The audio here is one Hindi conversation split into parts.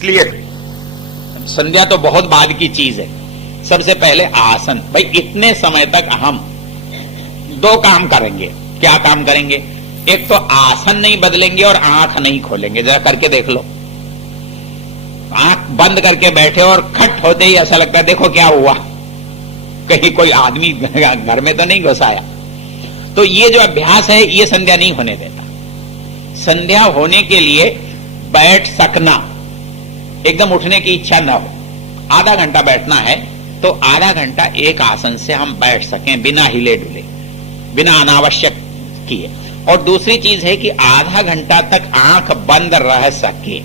क्लियर। संध्या तो बहुत बाद की चीज है। सबसे पहले आसन, भाई इतने समय तक हम दो काम करेंगे। क्या काम करेंगे? एक तो आसन नहीं बदलेंगे और आंख नहीं खोलेंगे। जरा करके देख लो। आंख बंद करके बैठे और खट होते ही ऐसा लगता है देखो क्या हुआ, कहीं कोई आदमी घर में तो नहीं घुसाया। तो ये जो अभ्यास है ये संध्या नहीं होने देता। संध्या होने के लिए बैठ सकना, एकदम उठने की इच्छा न हो। आधा घंटा बैठना है तो आधा घंटा एक आसन से हम बैठ सकें बिना हिले डुले, बिना अनावश्यक किए। और दूसरी चीज है कि आधा घंटा तक आंख बंद रह सके।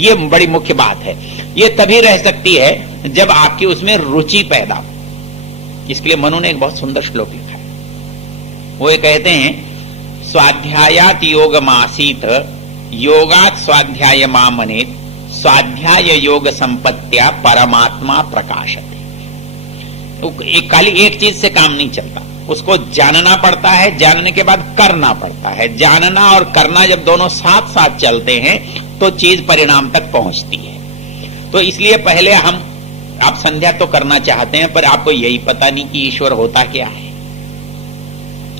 ये बड़ी मुख्य बात है। ये तभी रह सकती है जब आपकी उसमें रुचि पैदा हो। इसके लिए मनु ने एक बहुत सुंदर श्लोक लिखा है। वो ये कहते हैं, स्वाध्यायात योगमासीत योगात स्वाध्याय मामनेत स्वाध्याय योग संपत्त्या परमात्मा प्रकाशते। खाली एक चीज से काम नहीं चलता, उसको जानना पड़ता है, जानने के बाद करना पड़ता है। जानना और करना जब दोनों साथ साथ चलते हैं तो चीज परिणाम तक पहुंचती है। तो इसलिए पहले आप संध्या तो करना चाहते हैं पर आपको यही पता नहीं कि ईश्वर होता क्या है।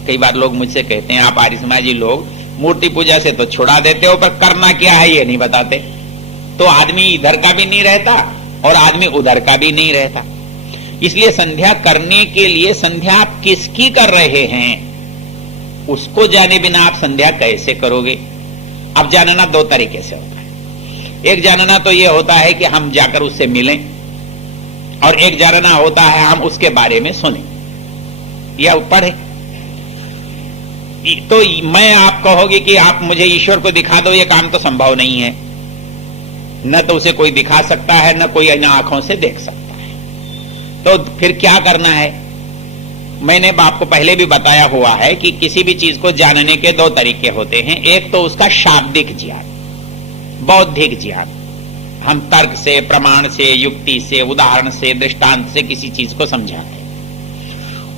कई बार लोग मुझसे कहते हैं, आप आर्य समाजी लोग मूर्ति पूजा से तो छुड़ा देते हो पर करना क्या है ये नहीं बताते। तो आदमी इधर का भी नहीं रहता और आदमी उधर का भी नहीं रहता। इसलिए संध्या करने के लिए संध्या आप किसकी कर रहे हैं उसको जाने बिना आप संध्या कैसे करोगे? अब जानना दो तरीके से होता है। एक जानना तो यह होता है कि हम जाकर उससे मिलें, और एक जानना होता है हम उसके बारे में सुने या पढ़े। तो मैं आप कहोगे कि आप मुझे ईश्वर को दिखा दो, ये काम तो संभव नहीं है। न तो उसे कोई दिखा सकता है, न कोई इन आंखों से देख सकता है। तो फिर क्या करना है? मैंने आपको पहले भी बताया हुआ है कि किसी भी चीज को जानने के दो तरीके होते हैं। एक तो उसका शाब्दिक ज्ञान, बौद्धिक ज्ञान, हम तर्क से, प्रमाण से, युक्ति से, उदाहरण से, दृष्टांत से किसी चीज को समझाते हैं।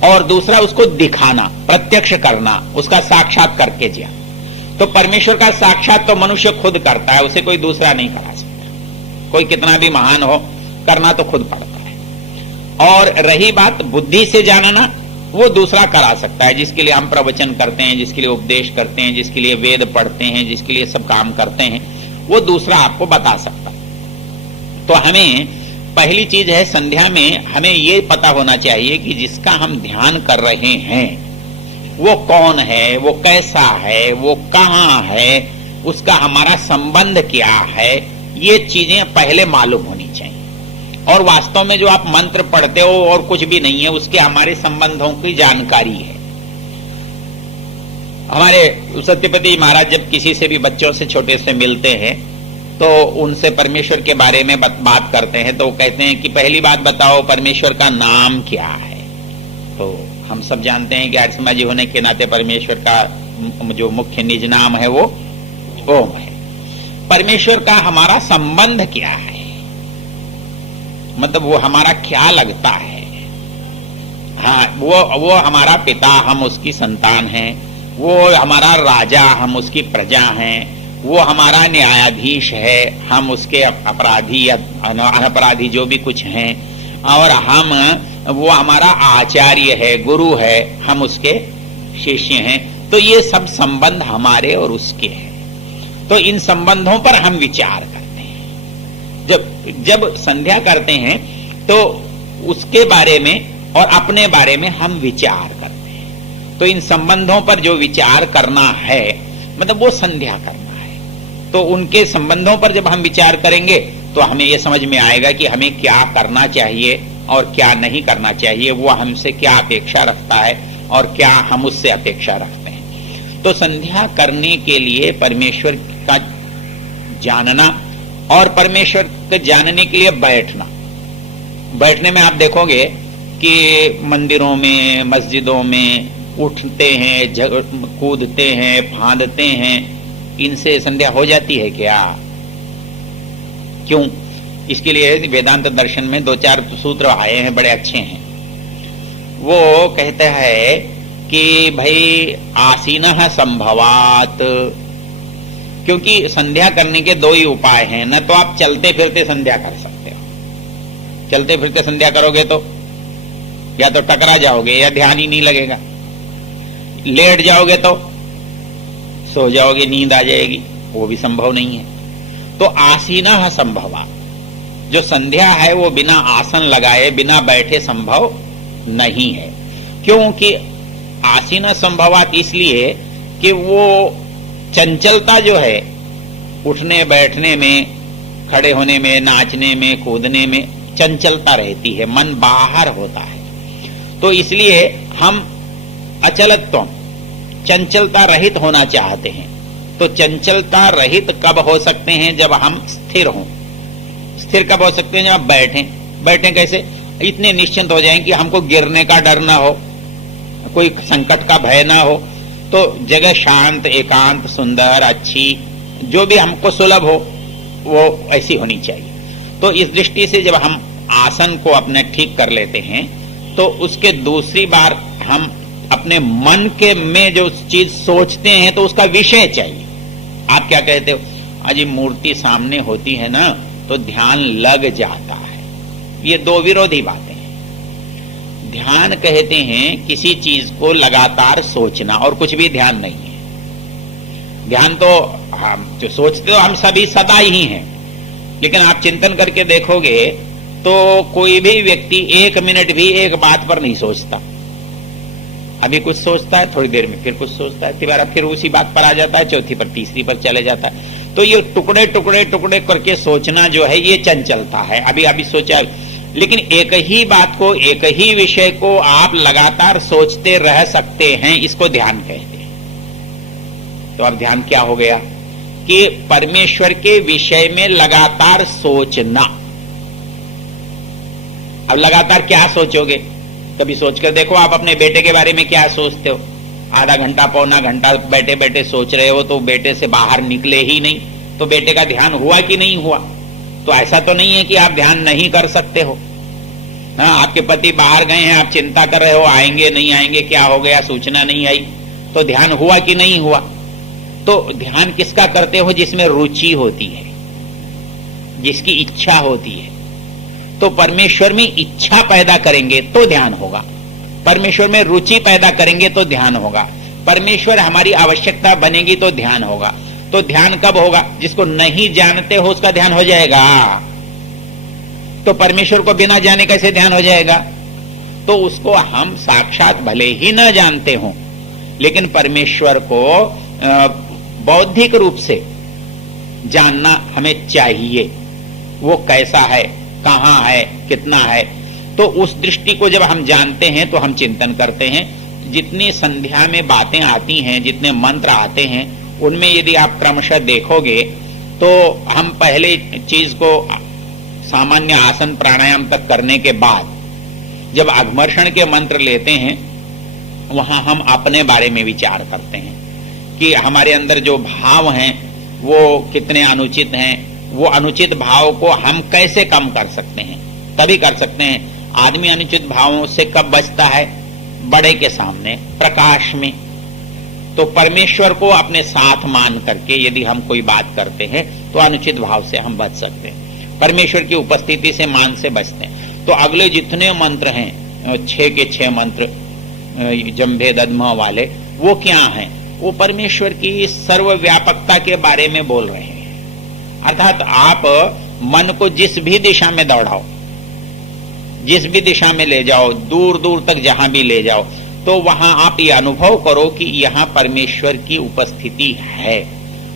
और दूसरा उसको दिखाना, प्रत्यक्ष करना, उसका साक्षात करके ज्ञान। तो परमेश्वर का साक्षात तो मनुष्य खुद करता है, उसे कोई दूसरा नहीं करा सकता। कोई कितना भी महान हो, करना तो खुद पड़ता है। और रही बात बुद्धि से जानना, वो दूसरा करा सकता है। जिसके लिए हम प्रवचन करते हैं, जिसके लिए उपदेश करते हैं, जिसके लिए वेद पढ़ते हैं, जिसके लिए सब काम करते हैं, वो दूसरा आपको बता सकता है। तो हमें पहली चीज है संध्या में हमें ये पता होना चाहिए कि जिसका हम ध्यान कर रहे हैं वो कौन है, वो कैसा है, वो कहां है, उसका हमारा संबंध क्या है। ये चीजें पहले मालूम होनी चाहिए। और वास्तव में जो आप मंत्र पढ़ते हो और कुछ भी नहीं है, उसके हमारे संबंधों की जानकारी है। हमारे सत्यपति महाराज जब किसी से भी बच्चों से, छोटे से मिलते हैं तो उनसे परमेश्वर के बारे में बात करते हैं, तो वो कहते हैं कि पहली बात बताओ परमेश्वर का नाम क्या है। तो हम सब जानते हैं कि आर्य समाजी होने के नाते परमेश्वर का जो मुख्य निज नाम है वो ओम है। परमेश्वर का हमारा संबंध क्या है, मतलब वो हमारा क्या लगता है। हाँ, वो हमारा पिता, हम उसकी संतान हैं। वो हमारा राजा, हम उसकी प्रजा हैं। वो हमारा न्यायाधीश है, हम उसके अपराधी या अनपराधी जो भी कुछ हैं। और वो हमारा आचार्य है, गुरु है, हम उसके शिष्य हैं। तो ये सब संबंध हमारे और उसके हैं। तो इन संबंधों पर हम विचार करते हैं। जब संध्या करते हैं तो उसके बारे में और अपने बारे में हम विचार करते हैं। तो इन संबंधों पर जो विचार करना है, मतलब वो संध्या करना है। तो उनके संबंधों पर जब हम विचार करेंगे तो हमें यह समझ में आएगा कि हमें क्या करना चाहिए और क्या नहीं करना चाहिए। वो हमसे क्या अपेक्षा रखता है और क्या हम उससे अपेक्षा रखते हैं। तो संध्या करने के लिए परमेश्वर का जानना और परमेश्वर को जानने के लिए बैठने में आप देखोगे कि मंदिरों में, मस्जिदों में उठते हैं, कूदते हैं, फांदते हैं। इनसे संध्या हो जाती है क्या? क्यों? इसके लिए वेदांत दर्शन में 2-4 सूत्र आए हैं, बड़े अच्छे हैं। वो कहता है कि भाई आसीनः संभवात, क्योंकि संध्या करने के दो ही उपाय हैं, न तो आप चलते फिरते संध्या कर सकते हो, चलते फिरते संध्या करोगे तो या तो टकरा जाओगे या ध्यान ही नहीं लगेगा, लेट जाओगे तो सो जाओगे, नींद आ जाएगी, वो भी संभव नहीं है। तो आसीनः संभवा, जो संध्या है वो बिना आसन लगाए बिना बैठे संभव नहीं है। क्योंकि आसीनः संभवात इसलिए कि वो चंचलता जो है उठने बैठने में, खड़े होने में, नाचने में, कूदने में चंचलता रहती है, मन बाहर होता है। तो इसलिए हम अचलत्व, चंचलता रहित होना चाहते हैं। तो चंचलता रहित कब हो सकते हैं? जब हम स्थिर हों। स्थिर कब हो सकते हैं? जब आप बैठें। बैठें कैसे? इतने निश्चिंत हो जाएं कि हमको गिरने का डर ना हो, कोई संकट का भय ना हो। तो जगह शांत, एकांत, सुंदर, अच्छी, जो भी हमको सुलभ हो वो ऐसी होनी चाहिए। तो इस दृष्टि से जब हम आसन को अपने ठीक कर लेते हैं तो उसके दूसरी बार हम अपने मन के में जो चीज सोचते हैं तो उसका विषय चाहिए। आप क्या कहते हो? अजी मूर्ति सामने होती है ना तो ध्यान लग जाता है। ये दो विरोधी बातें हैं। ध्यान कहते हैं किसी चीज को लगातार सोचना, और कुछ भी ध्यान नहीं है। ध्यान तो हम जो सोचते हो हम सभी सदा ही हैं, लेकिन आप चिंतन करके देखोगे तो कोई भी व्यक्ति एक मिनट भी एक बात पर नहीं सोचता। अभी कुछ सोचता है, थोड़ी देर में फिर कुछ सोचता है, तिबारा फिर उसी बात पर आ जाता है, चौथी पर, तीसरी पर चले जाता है। तो ये टुकड़े टुकड़े टुकड़े करके सोचना जो है ये चंचलता है। अभी सोचा, लेकिन एक ही बात को, एक ही विषय को आप लगातार सोचते रह सकते हैं, इसको ध्यान कहते हैं। तो अब ध्यान क्या हो गया कि परमेश्वर के विषय में लगातार सोचना। अब लगातार क्या सोचोगे? कभी सोचकर देखो आप अपने बेटे के बारे में क्या सोचते हो। आधा घंटा, पौना घंटा बैठे बैठे सोच रहे हो तो बेटे से बाहर निकले ही नहीं, तो बेटे का ध्यान हुआ कि नहीं हुआ? तो ऐसा तो नहीं है कि आप ध्यान नहीं कर सकते हो। हाँ, आपके पति बाहर गए हैं, आप चिंता कर रहे हो आएंगे नहीं आएंगे, क्या हो गया, सूचना नहीं आई, तो ध्यान हुआ कि नहीं हुआ? तो ध्यान किसका करते हो? जिसमें रुचि होती है, जिसकी इच्छा होती है। तो परमेश्वर में इच्छा पैदा करेंगे तो ध्यान होगा, परमेश्वर में रुचि पैदा करेंगे तो ध्यान होगा, परमेश्वर हमारी आवश्यकता बनेगी तो ध्यान होगा। तो ध्यान कब होगा? जिसको नहीं जानते हो उसका ध्यान हो जाएगा। तो परमेश्वर को बिना जाने कैसे ध्यान हो जाएगा? तो उसको हम साक्षात भले ही न जानते हो, लेकिन परमेश्वर को बौद्धिक रूप से जानना हमें चाहिए। वो कैसा है, कहां है, कितना है। तो उस दृष्टि को जब हम जानते हैं तो हम चिंतन करते हैं। जितनी संध्या में बातें आती हैं, जितने मंत्र आते हैं, उनमें यदि आप क्रमशः देखोगे तो हम पहले चीज को सामान्य आसन प्राणायाम तक करने के बाद जब अघमर्षण के मंत्र लेते हैं वहां हम अपने बारे में विचार करते हैं कि हमारे अंदर जो भाव हैं वो कितने अनुचित हैं। वो अनुचित भाव को हम कैसे कम कर सकते हैं? तभी कर सकते हैं। आदमी अनुचित भावों से कब बचता है? बड़े के सामने, प्रकाश में। तो परमेश्वर को अपने साथ मान करके यदि हम कोई बात करते हैं तो अनुचित भाव से हम बच सकते हैं, परमेश्वर की उपस्थिति से, मान से बचते हैं। तो अगले जितने मंत्र हैं, 6 के 6 मंत्र जंभे दद्म वाले, वो क्या हैं? वो परमेश्वर की सर्वव्यापकता के बारे में बोल रहे हैं। अर्थात आप मन को जिस भी दिशा में दौड़ाओ, जिस भी दिशा में ले जाओ, दूर दूर तक जहां भी ले जाओ, तो वहां आप ये अनुभव करो कि यहां परमेश्वर की उपस्थिति है,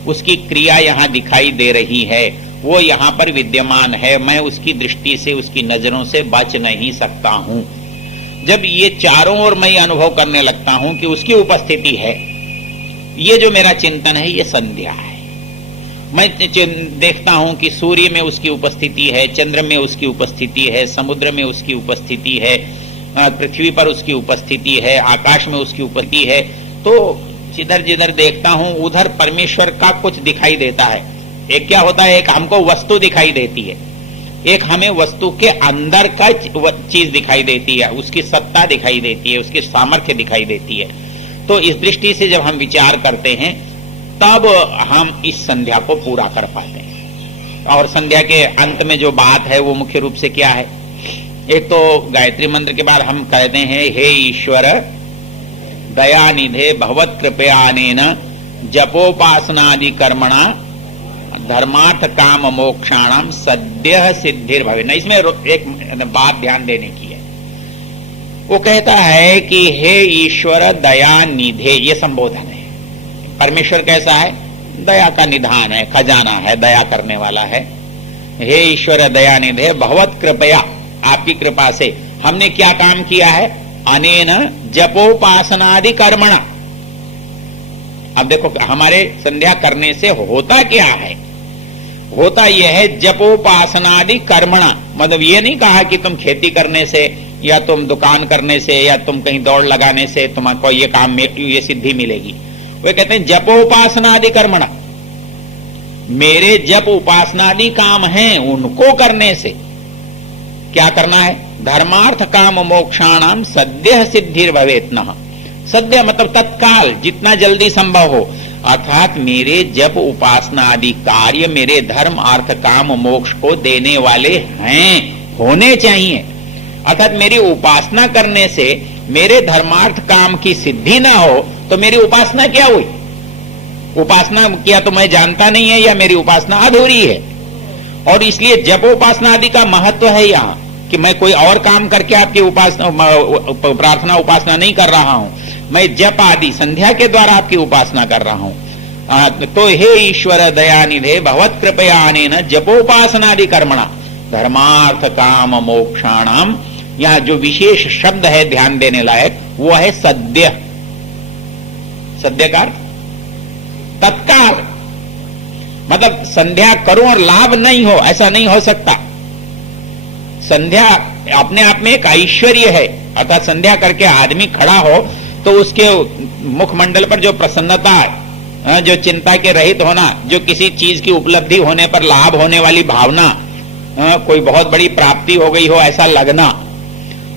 उसकी क्रिया यहां दिखाई दे रही है, वो यहां पर विद्यमान है। मैं उसकी दृष्टि से, उसकी नजरों से बच नहीं सकता हूं। जब ये चारों ओर मैं अनुभव करने लगता हूं कि उसकी उपस्थिति है, ये जो मेरा चिंतन है ये संध्या है। मैं देखता हूं कि सूर्य में उसकी उपस्थिति है, चंद्र में उसकी उपस्थिति है, समुद्र में उसकी उपस्थिति है, पृथ्वी पर उसकी उपस्थिति है, आकाश में उसकी उपस्थिति है। तो जिधर जिधर देखता हूं उधर परमेश्वर का कुछ दिखाई देता है। एक क्या होता है? एक हमको वस्तु दिखाई देती है, एक हमें वस्तु के अंदर का चीज दिखाई देती है, उसकी सत्ता दिखाई देती है, उसकी सामर्थ्य दिखाई देती है। तो इस दृष्टि से जब हम विचार करते हैं तब हम इस संध्या को पूरा कर पाते हैं। और संध्या के अंत में जो बात है वो मुख्य रूप से क्या है? एक तो गायत्री मंत्र के बाद हम कहते हैं, हे ईश्वर दयानिधे भगवत कृपयानेन जपोपासनादि कर्मणा धर्मार्थ काम मोक्षाणाम सद्य सिद्धिर भवे। न, इसमें एक बात ध्यान देने की है। वो कहता है कि हे ईश्वर दया निधे, ये संबोधन है। परमेश्वर कैसा है? दया का निधान है, खजाना है, दया करने वाला है। हे ईश्वर दया निधे भगवत कृपया, आपकी कृपा से हमने क्या काम किया है? अनेन जपोपासनादि कर्मणा। अब देखो हमारे संध्या करने से होता क्या है? होता यह है जपोपासनादि कर्मणा। मतलब ये नहीं कहा कि तुम खेती करने से या तुम दुकान करने से या तुम कहीं दौड़ लगाने से तुमको ये काम ये सिद्धि मिलेगी। वे कहते हैं जपोपासनादि कर्मणा, मेरे जप उपासनादि काम हैं उनको करने से क्या करना है? धर्मार्थ काम मोक्षाणाम सद्य सिद्धिर भवेत नः। सद्य मतलब तत्काल, जितना जल्दी संभव हो। अर्थात मेरे जप उपासना आदि कार्य मेरे धर्म अर्थ काम मोक्ष को देने वाले हैं, होने चाहिए। अर्थात मेरी उपासना करने से मेरे धर्मार्थ काम की सिद्धि ना हो तो मेरी उपासना क्या हुई? उपासना किया तो मैं जानता नहीं है या मेरी उपासना अधूरी है। और इसलिए जपोपासना आदि का महत्व है यहाँ कि मैं कोई और काम करके आपकी उपासना प्रार्थना उपासना नहीं कर रहा हूं, मैं जप आदि संध्या के द्वारा आपकी उपासना कर रहा हूं। तो हे ईश्वर दयानिधे भगवत कृपयानेन जपोपासनादि कर्मणा धर्मार्थ काम मोक्षाणाम। यहां जो विशेष शब्द है ध्यान देने लायक वो है सद्य। सद्य का अर्थ तत्काल, मतलब संध्या करो और लाभ नहीं हो, ऐसा नहीं हो सकता। संध्या अपने आप में एक ऐश्वर्य है। अर्थात संध्या करके आदमी खड़ा हो तो उसके मुखमंडल पर जो प्रसन्नता है, जो चिंता के रहित होना, जो किसी चीज की उपलब्धि होने पर लाभ होने वाली भावना, कोई बहुत बड़ी प्राप्ति हो गई हो ऐसा लगना,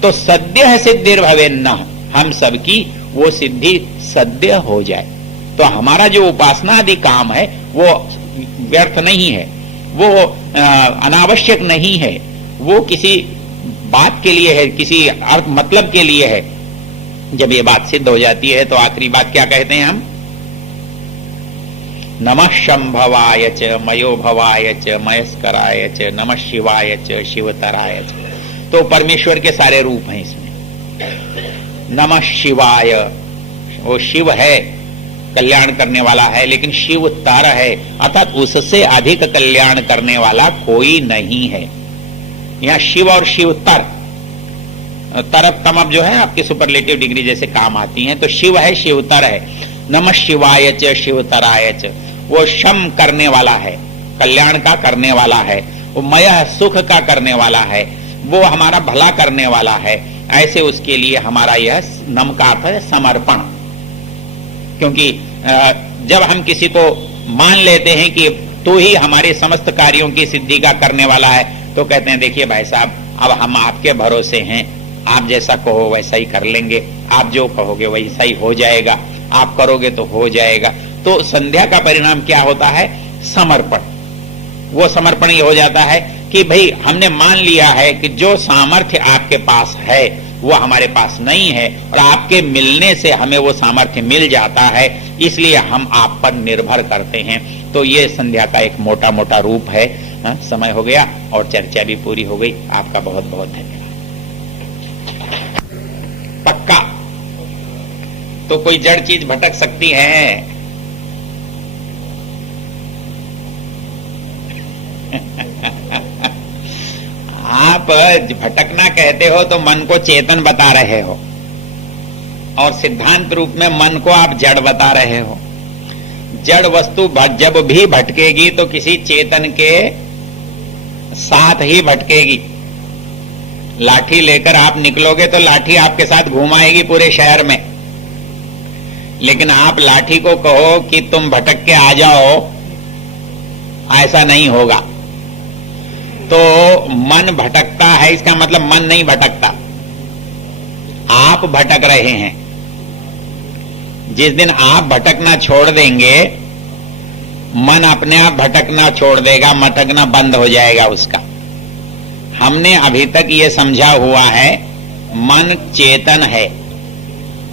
तो सद्य सिद्धिर भवेन्न, हम सबकी वो सिद्धि सद्य हो जाए। तो हमारा जो उपासना आदि काम है वो व्यर्थ नहीं है, वो अनावश्यक नहीं है, वो किसी बात के लिए है, किसी अर्थ मतलब के लिए है। जब ये बात सिद्ध हो जाती है तो आखिरी बात क्या कहते हैं हम? नमः शंभवाय च मयो भवाय च मयस्कराय च नमः शिवाय च शिवतराय च। तो परमेश्वर के सारे रूप हैं इसमें। नमः शिवाय, वो शिव है, कल्याण करने वाला है, लेकिन शिव तर है, अर्थात उससे अधिक कल्याण करने वाला कोई नहीं है। यहां शिव और शिव तर, तरफ तमब जो है आपके सुपरलेटिव डिग्री जैसे काम आती हैं, तो शिव है, शिवतर है। नमः शिवाय च शिवतराय च, वो शम करने वाला है, कल्याण का करने वाला है। वो मय सुख का करने वाला है, वो हमारा भला करने वाला है। ऐसे उसके लिए हमारा यह नम का अर्थ है समर्पण। क्योंकि जब हम किसी को मान लेते हैं कि तू ही हमारे समस्त कार्यों की सिद्धि का करने वाला है, तो कहते हैं देखिए भाई साहब, अब हम आपके भरोसे हैं, आप जैसा कहो वैसा ही कर लेंगे, आप जो कहोगे वैसा ही हो जाएगा, आप करोगे तो हो जाएगा। तो संध्या का परिणाम क्या होता है? समर्पण। वो समर्पण ये हो जाता है कि भाई हमने मान लिया है कि जो सामर्थ्य आपके पास है वो हमारे पास नहीं है, और आपके मिलने से हमें वो सामर्थ्य मिल जाता है, इसलिए हम आप पर निर्भर करते हैं। तो ये संध्या का एक मोटा मोटा रूप है। समय हो गया और चर्चा भी पूरी हो गई। आपका बहुत बहुत धन्यवाद। पक्का तो कोई जड़ चीज भटक सकती है। आप भटकना कहते हो तो मन को चेतन बता रहे हो, और सिद्धांत रूप में मन को आप जड़ बता रहे हो। जड़ वस्तु जब भी भटकेगी तो किसी चेतन के साथ ही भटकेगी। लाठी लेकर आप निकलोगे तो लाठी आपके साथ घुमाएगी पूरे शहर में, लेकिन आप लाठी को कहो कि तुम भटक के आ जाओ, ऐसा नहीं होगा। तो मन भटकता है, इसका मतलब मन नहीं भटकता, आप भटक रहे हैं। जिस दिन आप भटकना छोड़ देंगे मन अपने आप भटकना छोड़ देगा, मटकना बंद हो जाएगा उसका। हमने अभी तक ये समझा हुआ है मन चेतन है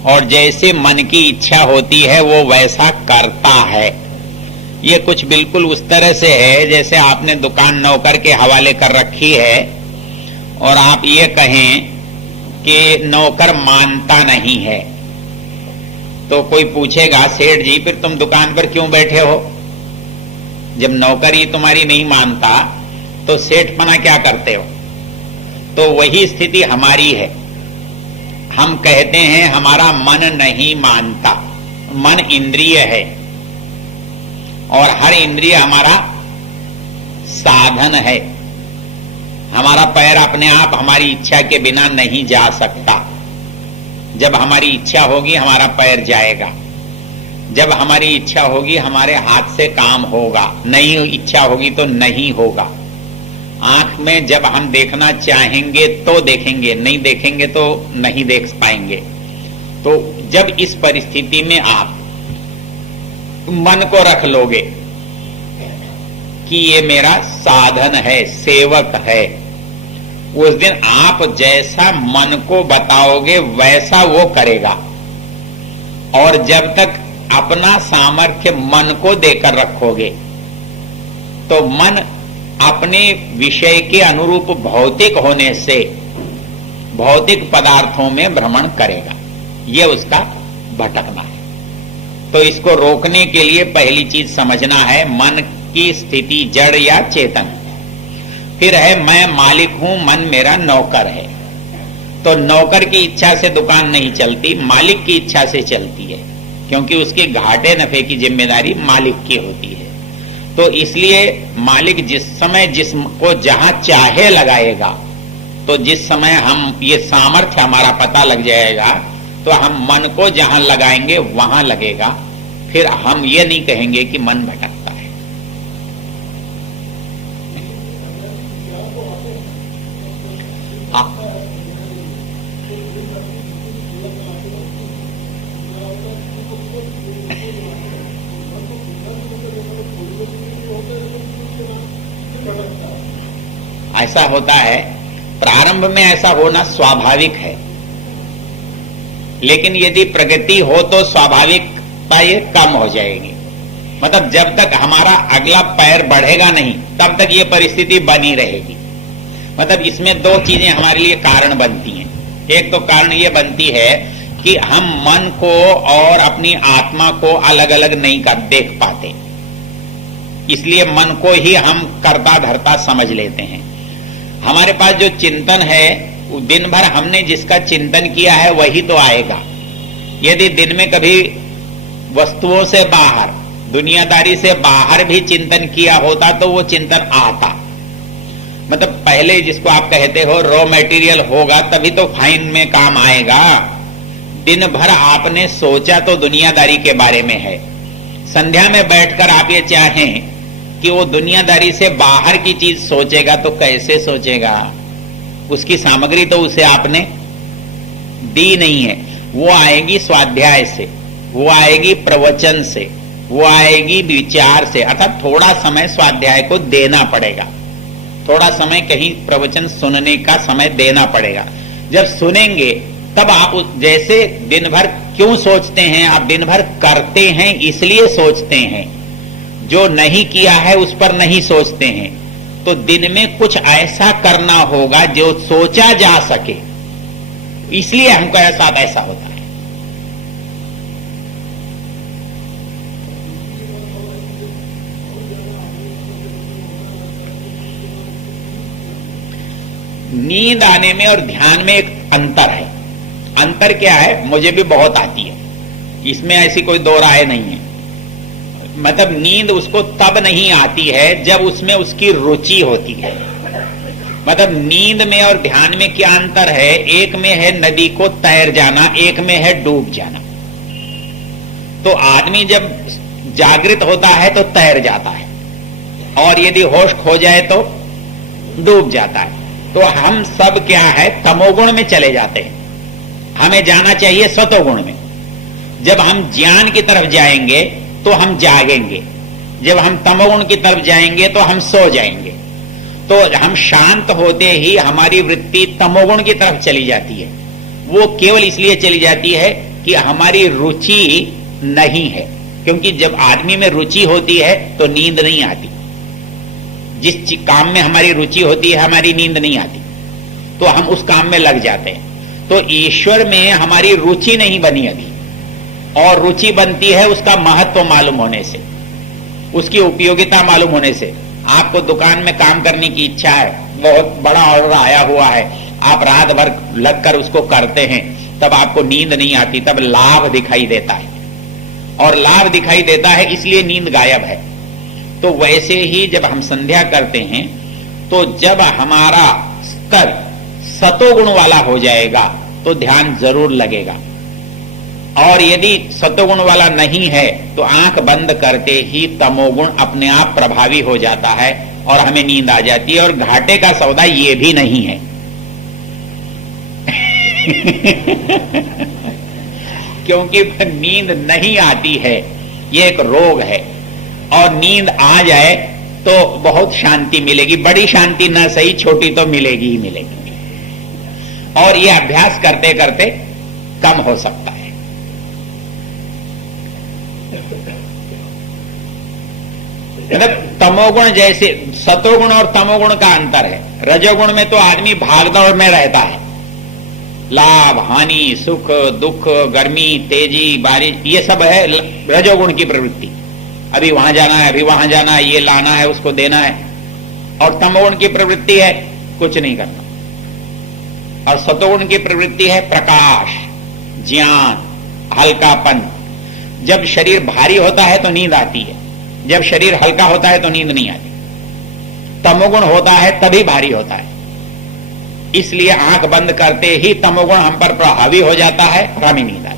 और जैसे मन की इच्छा होती है वो वैसा करता है। ये कुछ बिल्कुल उस तरह से है जैसे आपने दुकान नौकर के हवाले कर रखी है और आप ये कहें कि नौकर मानता नहीं है, तो कोई पूछेगा सेठ जी फिर तुम दुकान पर क्यों बैठे हो? जब नौकर ही तुम्हारी नहीं मानता तो सेठपना क्या करते हो? तो वही स्थिति हमारी है। हम कहते हैं हमारा मन नहीं मानता। मन इंद्रिय है और हर इंद्रिय हमारा साधन है। हमारा पैर अपने आप हमारी इच्छा के बिना नहीं जा सकता। जब हमारी इच्छा होगी हमारा पैर जाएगा, जब हमारी इच्छा होगी हमारे हाथ से काम होगा, नहीं इच्छा होगी तो नहीं होगा। आंख में जब हम देखना चाहेंगे तो देखेंगे, नहीं देखेंगे तो नहीं देख पाएंगे। तो जब इस परिस्थिति में आप मन को रख लोगे कि ये मेरा साधन है, सेवक है, उस दिन आप जैसा मन को बताओगे वैसा वो करेगा। और जब तक अपना सामर्थ्य मन को देकर रखोगे तो मन अपने विषय के अनुरूप भौतिक होने से भौतिक पदार्थों में भ्रमण करेगा। यह उसका भटकना है। तो इसको रोकने के लिए पहली चीज समझना है मन की स्थिति जड़ या चेतन। फिर है मैं मालिक हूं, मन मेरा नौकर है। तो नौकर की इच्छा से दुकान नहीं चलती, मालिक की इच्छा से चलती है, क्योंकि उसके घाटे नफे की जिम्मेदारी मालिक की होती है। तो इसलिए मालिक जिस समय जिसको जहां चाहे लगाएगा, तो जिस समय हम ये सामर्थ्य हमारा पता लग जाएगा तो हम मन को जहां लगाएंगे वहां लगेगा। फिर हम ये नहीं कहेंगे कि मन भटकता है। ऐसा होता है, प्रारंभ में ऐसा होना स्वाभाविक है, लेकिन यदि प्रगति हो तो स्वाभाविकता ये कम हो जाएगी। मतलब जब तक हमारा अगला पैर बढ़ेगा नहीं तब तक ये परिस्थिति बनी रहेगी। मतलब इसमें दो चीजें हमारे लिए कारण बनती हैं। एक तो कारण ये बनती है कि हम मन को और अपनी आत्मा को अलग अलग नहीं कर देख पाते, इसलिए मन को ही हम करता धरता समझ लेते हैं। हमारे पास जो चिंतन है, दिन भर हमने जिसका चिंतन किया है वही तो आएगा। यदि दिन में कभी वस्तुओं से बाहर, दुनियादारी से बाहर भी चिंतन किया होता तो वो चिंतन आता। मतलब पहले जिसको आप कहते हो रॉ मटेरियल होगा तभी तो फाइन में काम आएगा। दिन भर आपने सोचा तो दुनियादारी के बारे में है, संध्या में बैठकर आप ये चाहें कि वो दुनियादारी से बाहर की चीज सोचेगा तो कैसे सोचेगा? उसकी सामग्री तो उसे आपने दी नहीं है। वो आएगी स्वाध्याय से, वो आएगी प्रवचन से, वो आएगी विचार से। अर्थात थोड़ा समय स्वाध्याय को देना पड़ेगा, थोड़ा समय कहीं प्रवचन सुनने का समय देना पड़ेगा। जब सुनेंगे तब आप जैसे दिन भर क्यों सोचते हैं? आप दिन भर करते हैं इसलिए सोचते हैं, जो नहीं किया है उस पर नहीं सोचते हैं। तो दिन में कुछ ऐसा करना होगा जो सोचा जा सके, इसलिए हमको साथ ऐसा होता है। नींद आने में और ध्यान में एक अंतर है। अंतर क्या है? मुझे भी बहुत आती है, इसमें ऐसी कोई दो राय नहीं है। मतलब नींद उसको तब नहीं आती है जब उसमें उसकी रुचि होती है। मतलब नींद में और ध्यान में क्या अंतर है? एक में है नदी को तैर जाना, एक में है डूब जाना। तो आदमी जब जागृत होता है तो तैर जाता है, और यदि होश खो जाए तो डूब जाता है। तो हम सब क्या है? तमोगुण में चले जाते हैं। हमें जाना चाहिए सतोगुण में। जब हम ज्ञान की तरफ जाएंगे तो हम जागेंगे, जब हम तमोगुण की तरफ जाएंगे तो हम सो जाएंगे। तो हम शांत होते ही हमारी वृत्ति तमोगुण की तरफ चली जाती है। वो केवल इसलिए चली जाती है कि हमारी रुचि नहीं है, क्योंकि जब आदमी में रुचि होती है तो नींद नहीं आती। जिस काम में हमारी रुचि होती है हमारी नींद नहीं आती, तो हम उस काम में लग जाते हैं। तो ईश्वर में हमारी रुचि नहीं बनी अभी, और रुचि बनती है उसका महत्व मालूम होने से, उसकी उपयोगिता मालूम होने से। आपको दुकान में काम करने की इच्छा है, बहुत बड़ा ऑर्डर आया हुआ है, आप रात भर लगकर उसको करते हैं, तब आपको नींद नहीं आती, तब लाभ दिखाई देता है, और लाभ दिखाई देता है इसलिए नींद गायब है। तो वैसे ही जब हम संध्या करते हैं तो जब हमारा स्तर सतोगुण वाला हो जाएगा तो ध्यान जरूर लगेगा, और यदि सतोगुण वाला नहीं है तो आंख बंद करते ही तमोगुण अपने आप प्रभावी हो जाता है और हमें नींद आ जाती है। और घाटे का सौदा ये भी नहीं है क्योंकि नींद नहीं आती है, ये एक रोग है, और नींद आ जाए तो बहुत शांति मिलेगी, बड़ी शांति न सही छोटी तो मिलेगी ही मिलेगी, और ये अभ्यास करते करते कम हो सकता है। तमोगुण जैसे सतोगुण और तमोगुण का अंतर है। रजोगुण में तो आदमी भागदौड़ में रहता है, लाभ हानि सुख दुख गर्मी तेजी बारिश ये सब है रजोगुण की प्रवृत्ति। अभी वहां जाना है, अभी वहां जाना है, ये लाना है, उसको देना है। और तमोगुण की प्रवृत्ति है कुछ नहीं करना, और सतोगुण की प्रवृत्ति है प्रकाश ज्ञान हल्कापन। जब शरीर भारी होता है तो नींद आती है, जब शरीर हल्का होता है तो नींद नहीं आती। तमोगुण होता है तभी भारी होता है, इसलिए आंख बंद करते ही तमोगुण हम पर प्रभावी हो जाता है और हमें नींद आती है।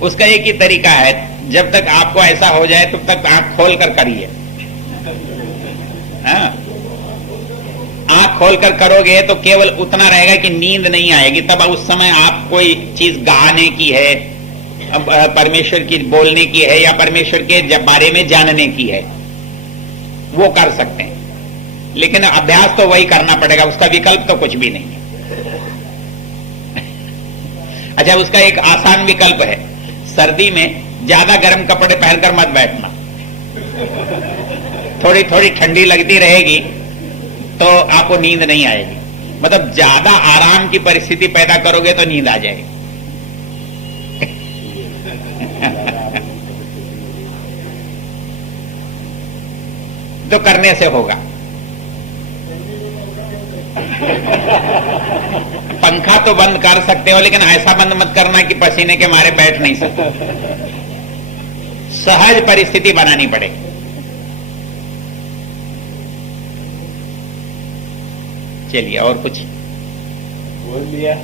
उसका एक ही तरीका है, जब तक आपको ऐसा हो जाए तब तक आंख खोल कर करिए। आंख खोल कर करोगे तो केवल उतना रहेगा कि नींद नहीं आएगी। तब उस समय आप कोई चीज गाने की है, परमेश्वर की बोलने की है, या परमेश्वर के बारे में जानने की है, वो कर सकते हैं। लेकिन अभ्यास तो वही करना पड़ेगा, उसका विकल्प तो कुछ भी नहीं है। अच्छा, उसका एक आसान विकल्प है, सर्दी में ज्यादा गर्म कपड़े पहनकर मत बैठना। थोड़ी थोड़ी ठंडी लगती रहेगी तो आपको नींद नहीं आएगी। मतलब ज्यादा आराम की परिस्थिति पैदा करोगे तो नींद आ जाएगी। तो करने से होगा। पंखा तो बंद कर सकते हो, लेकिन ऐसा बंद मत करना कि पसीने के मारे बैठ नहीं सकते। सहज परिस्थिति बनानी पड़ेगी। चलिए, और कुछ बोल दिया।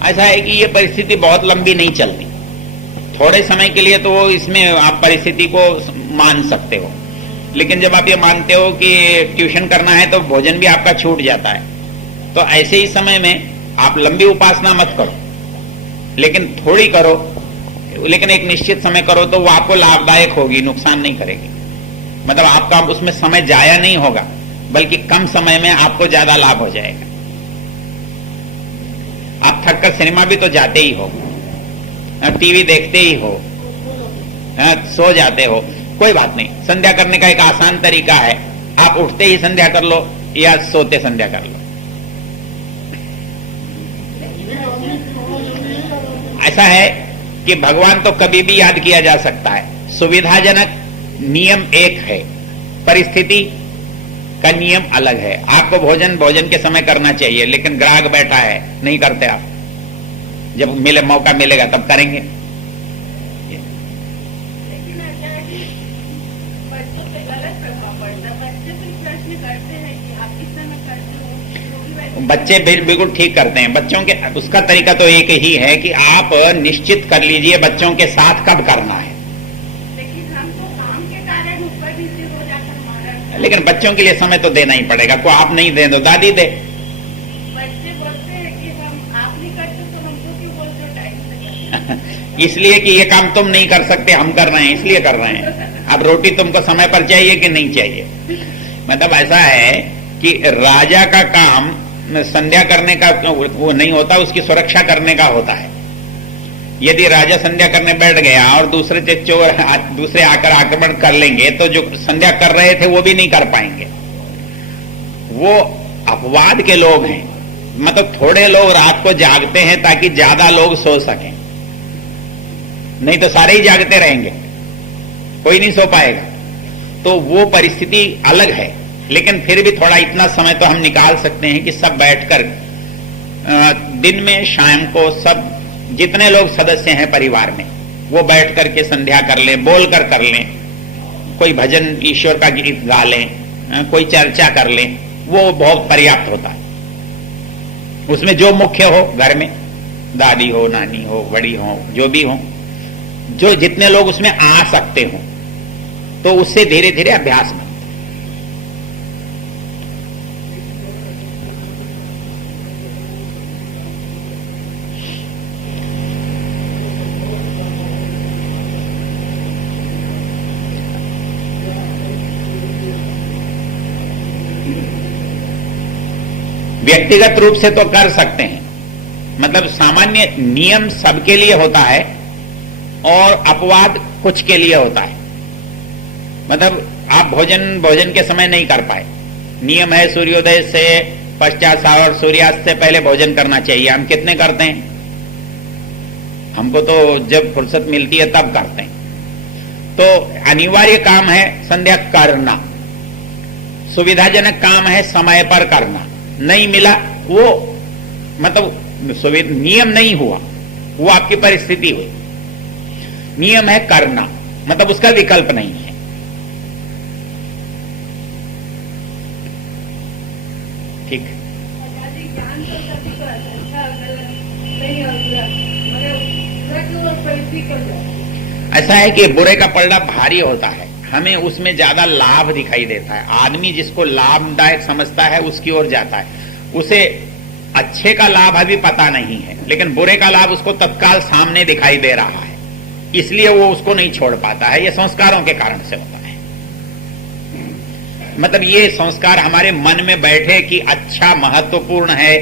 ऐसा है कि ये परिस्थिति बहुत लंबी नहीं चलती, थोड़े समय के लिए तो इसमें आप परिस्थिति को मान सकते हो। लेकिन जब आप ये मानते हो कि ट्यूशन करना है तो भोजन भी आपका छूट जाता है, तो ऐसे ही समय में आप लंबी उपासना मत करो, लेकिन थोड़ी करो, लेकिन एक निश्चित समय करो तो वो आपको लाभदायक होगी, नुकसान नहीं करेगी। मतलब आपका उसमें समय जाया नहीं होगा, बल्कि कम समय में आपको ज्यादा लाभ हो जाएगा। आप थक कर सिनेमा भी तो जाते ही हो, टीवी देखते ही हो, सो जाते हो, कोई बात नहीं। संध्या करने का एक आसान तरीका है, आप उठते ही संध्या कर लो या सोते संध्या कर लो। ऐसा है कि भगवान तो कभी भी याद किया जा सकता है। सुविधाजनक नियम एक है, परिस्थिति का नियम अलग है। आपको भोजन के समय करना चाहिए, लेकिन ग्राहक बैठा है, नहीं करते आप। जब मौका मिलेगा तब करेंगे। बच्चे बिल्कुल ठीक करते हैं। बच्चों के उसका तरीका तो एक ही है कि आप निश्चित कर लीजिए बच्चों के साथ कब करना है। लेकिन हम तो काम के कारण ऊपर नीचे हो जाकर हमारा, लेकिन बच्चों के लिए समय तो देना ही पड़ेगा। को आप नहीं दे तो दादी दे। बच्चे बोलते हैं कि हम आप नहीं करते तो हमको क्यों बोलते हो टाइम से करते। इसलिए कि ये काम तुम नहीं कर सकते, हम कर रहे हैं, इसलिए कर रहे हैं। अब रोटी तुमको समय पर चाहिए कि नहीं चाहिए। मतलब ऐसा है कि राजा का काम संध्या करने का वो नहीं होता, उसकी सुरक्षा करने का होता है। यदि राजा संध्या करने बैठ गया और दूसरे चोर दूसरे आकर आक्रमण कर लेंगे तो जो संध्या कर रहे थे वो भी नहीं कर पाएंगे। वो अपवाद के लोग हैं, मतलब थोड़े लोग रात को जागते हैं ताकि ज्यादा लोग सो सकें, नहीं तो सारे ही जागते रहेंगे, कोई नहीं सो पाएगा। तो वो परिस्थिति अलग है। लेकिन फिर भी थोड़ा इतना समय तो हम निकाल सकते हैं कि सब बैठकर दिन में शाम को सब जितने लोग सदस्य हैं परिवार में वो बैठ करके संध्या कर लें, बोलकर कर लें, कोई भजन ईश्वर का गीत गा लें, कोई चर्चा कर लें, वो बहुत पर्याप्त होता है। उसमें जो मुख्य हो घर में, दादी हो, नानी हो, बड़ी हो, जो भी हो, जो जितने लोग उसमें आ सकते हो, तो उससे धीरे धीरे अभ्यास में व्यक्तिगत रूप से तो कर सकते हैं। मतलब सामान्य नियम सबके लिए होता है और अपवाद कुछ के लिए होता है। मतलब आप भोजन के समय नहीं कर पाए, नियम है सूर्योदय से पश्चात और सूर्यास्त से पहले भोजन करना चाहिए। हम कितने करते हैं? हमको तो जब फुर्सत मिलती है तब करते हैं। तो अनिवार्य काम है संध्या करना, सुविधाजनक काम है समय पर करना। नहीं मिला वो मतलब नियम नहीं हुआ, वो आपकी परिस्थिति हुई। नियम है करना, मतलब उसका विकल्प नहीं है। ठीक। ज्ञान तो सभी को अच्छा गलत नहीं और बुरा, मगर बुरा की परिस्थिति कर जाए। ऐसा है कि बुरे का पलड़ा भारी होता है, हमें उसमें ज्यादा लाभ दिखाई देता है। आदमी जिसको लाभदायक समझता है उसकी ओर जाता है। उसे अच्छे का लाभ अभी पता नहीं है, लेकिन बुरे का लाभ उसको तत्काल सामने दिखाई दे रहा है, इसलिए वो उसको नहीं छोड़ पाता है। ये संस्कारों के कारण से होता है। मतलब ये संस्कार हमारे मन में बैठे कि अच्छा महत्वपूर्ण है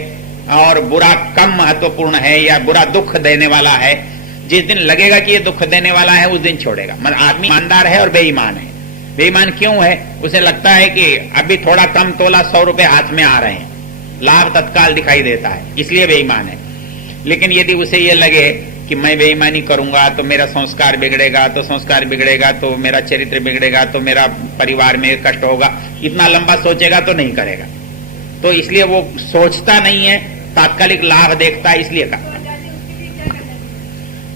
और बुरा कम महत्वपूर्ण है, या बुरा दुख देने वाला है। जिस दिन लगेगा कि ये दुख देने वाला है उस दिन छोड़ेगा। मतलब आदमी ईमानदार है और बेईमान है। बेईमान क्यों है? उसे लगता है कि अभी थोड़ा कम तोला 100 रुपए हाथ में आ रहे हैं, लाभ तत्काल दिखाई देता है, इसलिए बेईमान है। लेकिन यदि उसे ये लगे कि मैं बेईमानी करूंगा तो मेरा संस्कार बिगड़ेगा, तो संस्कार बिगड़ेगा तो मेरा चरित्र बिगड़ेगा, तो मेरा परिवार में कष्ट होगा, इतना लंबा सोचेगा तो नहीं करेगा। तो इसलिए वो सोचता नहीं है, तात्कालिक लाभ देखता है, इसलिए करता है।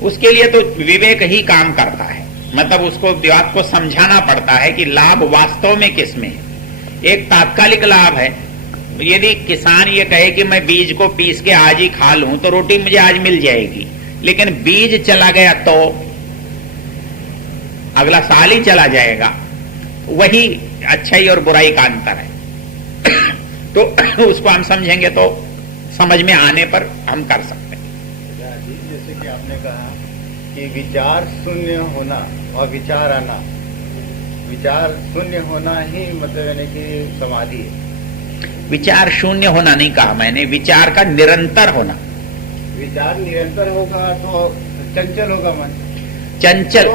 उसके लिए तो विवेक ही काम करता है। मतलब उसको बात को समझाना पड़ता है कि लाभ वास्तव में किसमें है। एक तात्कालिक लाभ है। यदि किसान ये कहे कि मैं बीज को पीस के आज ही खा लूं तो रोटी मुझे आज मिल जाएगी, लेकिन बीज चला गया तो अगला साल ही चला जाएगा। वही अच्छाई और बुराई का अंतर है। तो उसको हम समझेंगे तो समझ में आने पर हम कर सकते हैं। जैसे कि आपने कहा कि विचार शून्य होना और विचार आना, विचार शून्य होना ही मतलब यानी कि समाधि है। विचार शून्य होना नहीं कहा मैंने, विचार का निरंतर होना। विचार निरंतर होगा तो चंचल होगा मन। चंचल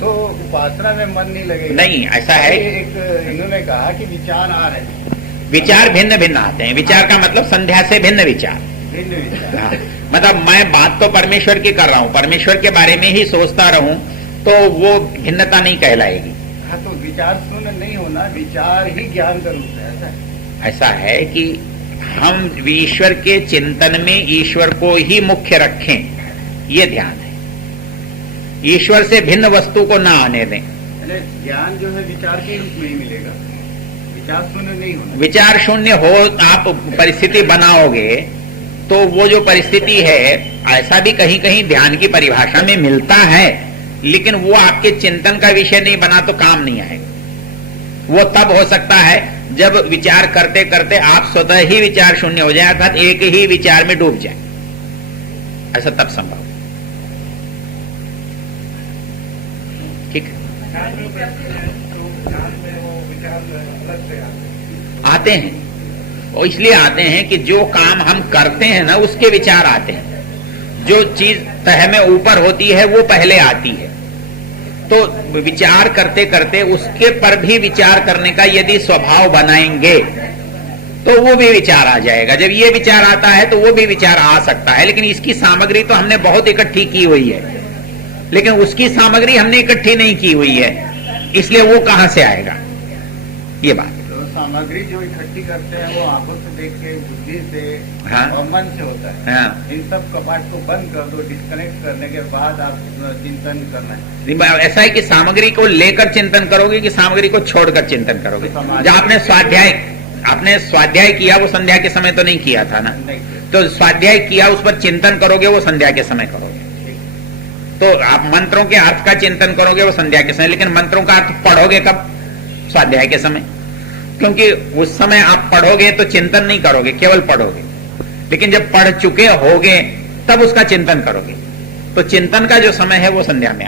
तो उपासना में मन नहीं लगेगा। नहीं, ऐसा है। एक इन्होंने कहा कि विचार आ रहे हैं, विचार भिन्न भिन्न आते हैं। विचार का मतलब संध्या से भिन्न विचार। भिन्न विचार। हाँ, मतलब मैं बात तो परमेश्वर की कर रहा हूँ, परमेश्वर के बारे में ही सोचता रहूं तो वो भिन्नता नहीं कहलाएगी। हाँ, तो विचार शून्य नहीं होना, विचार ही ज्ञान का रूप है। ऐसा है। ऐसा है कि हम ईश्वर के चिंतन में ईश्वर को ही मुख्य रखें, ये ध्यान है। ईश्वर से भिन्न वस्तु को ना आने दें। यानी ज्ञान जो है विचार के रूप में ही मिलेगा, विचार शून्य नहीं होना। विचार शून्य हो, आप परिस्थिति बनाओगे तो वो जो परिस्थिति है, ऐसा भी कहीं कहीं ध्यान की परिभाषा में मिलता है, लेकिन वो आपके चिंतन का विषय नहीं बना तो काम नहीं आएगा। वो तब हो सकता है जब विचार करते करते आप स्वतः ही विचार शून्य हो जाए, अर्थात एक ही विचार में डूब जाए। ऐसा तब संभव। ठीक आते हैं, और इसलिए आते हैं कि जो काम हम करते हैं ना, उसके विचार आते हैं। जो चीज तह में ऊपर होती है वो पहले आती है। तो विचार करते करते उसके पर भी विचार करने का यदि स्वभाव बनाएंगे तो वो भी विचार आ जाएगा। जब ये विचार आता है तो वो भी विचार आ सकता है, लेकिन इसकी सामग्री तो हमने बहुत इकट्ठी की हुई है, लेकिन उसकी सामग्री हमने इकट्ठी नहीं की हुई है, इसलिए वो कहां से आएगा, ये बात। तो सामग्री जो इकट्ठी करते हैं वो आंखों से देख के, बुद्धि से, हाँ। और मन से होता है। हाँ। इन सब कपाट को बंद कर दो, डिस्कनेक्ट करने के बाद आप चिंतन करना है। ऐसा है कि सामग्री को लेकर चिंतन करोगे कि सामग्री को छोड़कर चिंतन करोगे। जब आपने स्वाध्याय किया वो संध्या के समय तो नहीं किया था ना, तो स्वाध्याय किया, उस पर चिंतन करोगे वो संध्या के समय करोगे। तो आप मंत्रों के अर्थ का चिंतन करोगे वो संध्या के समय, लेकिन मंत्रों का अर्थ पढ़ोगे कब? स्वाध्याय के समय, क्योंकि उस समय आप पढ़ोगे तो चिंतन नहीं करोगे, केवल पढ़ोगे। लेकिन जब पढ़ चुके होगे तब उसका चिंतन करोगे, तो चिंतन का जो समय है वो संध्या में